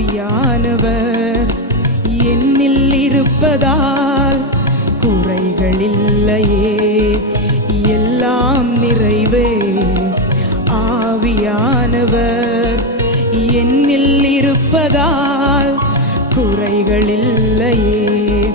ஆவியானவர். என்னில் இருப்பதால் குறைகள் இல்லையே எல்லாம் நிறைவே. ஆவியானவர் என்னில் இருப்பதால் குறைகள் இல்லையே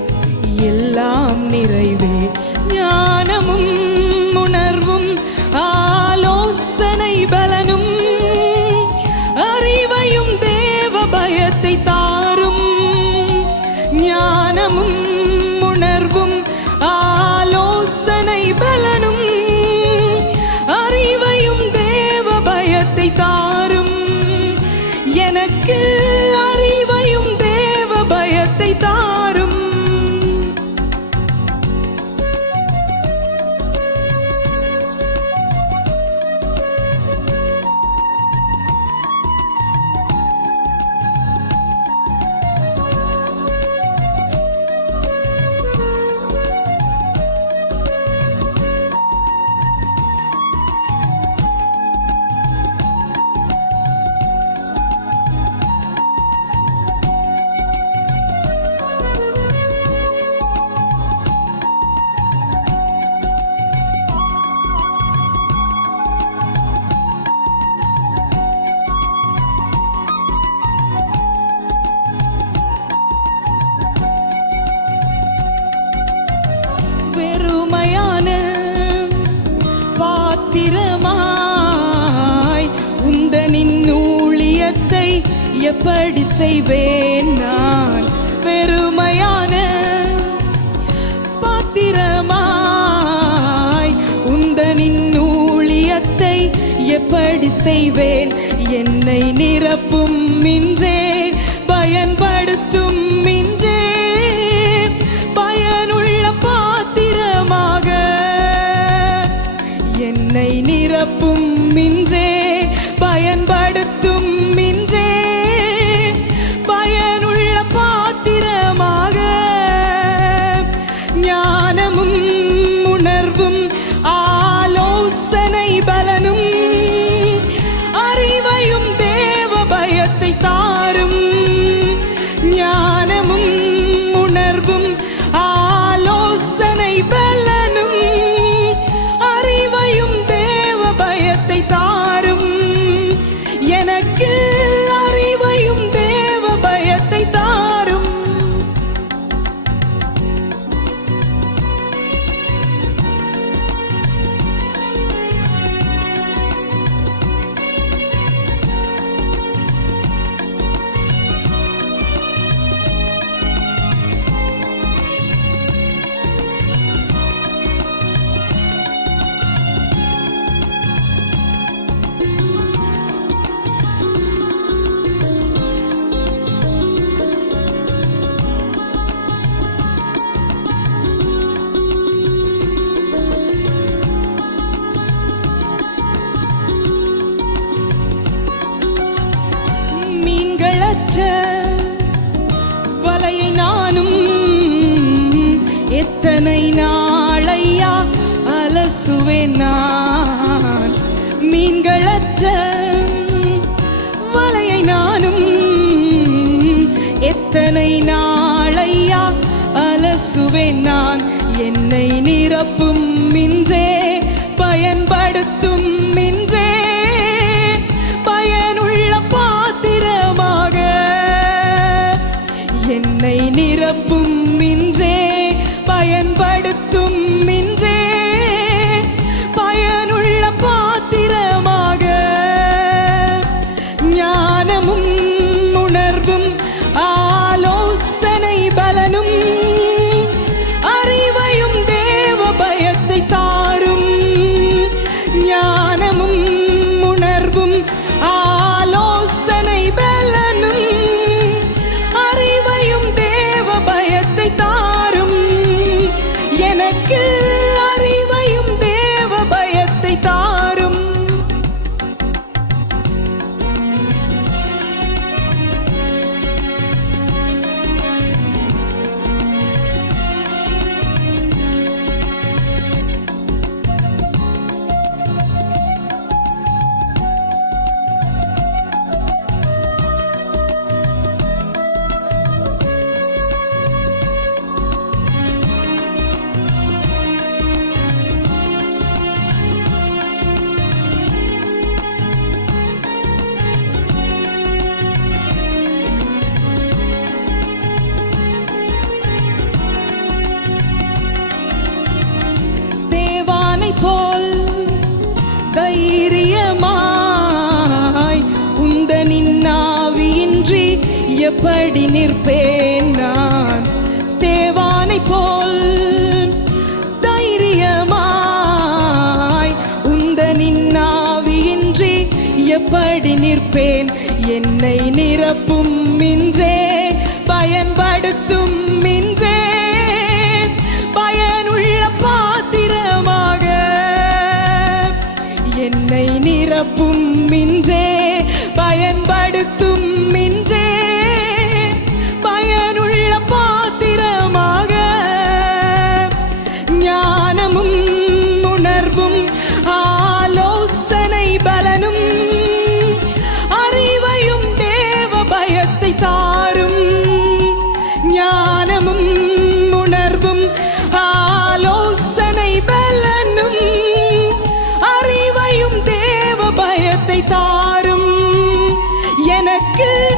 ഉറക്കമും ഉണർവും எப்படி செய்வேன் நான்? பெருமையான பாத்திரமாய் உந்தனின் ஊழியத்தை எப்படி செய்வேன்? என்னை நிரப்பும் இன்றே பயன்படுத்தும் நீங்கள் அற்ற வலையை நானும் எத்தனை நாளையா அலசுவேன் நான்? மீன்கள் அற்ற வலையை நானும் எத்தனை நாளையா அலசுவேன் நான்? என்னை நிரப்பும் மின்றே தேடி நிற்பேன் நான். தேவானை போல் தைரியமாய் உந்தனின் நாவியின்றி எப்படி நிற்பேன்? என்னை நிரப்பும் இன்றே பயன்படுத்தும் இன்றே. பயனுள்ள என்னை நிரப்பும் இன்றே பயன்படுத்தும் இன்றே. que